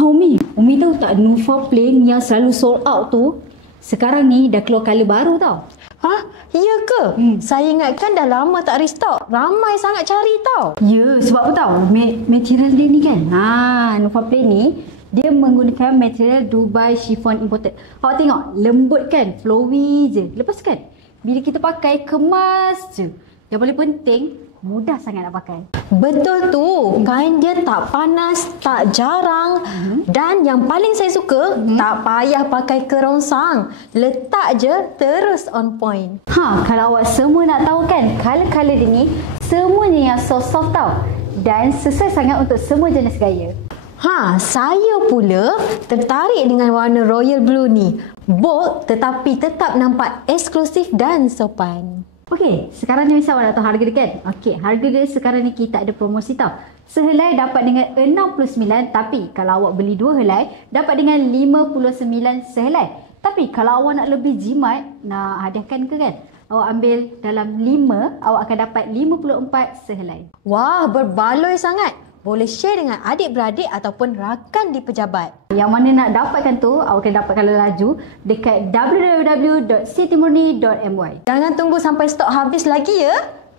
Umi tahu tak Nufa Plain yang selalu sold out tu? Sekarang ni dah keluar colour baru tau. Hah? Ya ke? Saya ingatkan dah lama tak restock. Ramai sangat cari tau. Ya, sebab apa tahu? Material dia ni kan. Nufa Plain ni dia menggunakan material Dubai chiffon imported. Awak tengok, lembut kan? Flowy je. Lepas kan, bila kita pakai, kemas je. Yang paling penting, mudah sangat nak pakai. Betul tu. Kain dia tak panas, tak jarang. Dan yang paling saya suka, tak payah pakai kerongsang. Letak je terus on point. Kalau awak semua nak tahu kan, color-color dia ni semuanya yang soft tau. Dan sesuai sangat untuk semua jenis gaya. Saya pula tertarik dengan warna royal blue ni. Bold tetapi tetap nampak eksklusif dan sopan. Okey, sekarang ni misal awak nak tahu harga dia kan? Okey, harga dia sekarang ni kita ada promosi tau. Sehelai dapat dengan 69, tapi kalau awak beli 2 helai, dapat dengan 59 sehelai. Tapi kalau awak nak lebih jimat, nak hadiahkan ke kan? Awak ambil dalam 5, awak akan dapat 54 sehelai. Wah, berbaloi sangat. Boleh share dengan adik-beradik ataupun rakan di pejabat. Yang mana nak dapatkan tu, awak akan dapatkan laju dekat www.sitimurni.my. Jangan tunggu sampai stok habis lagi ya.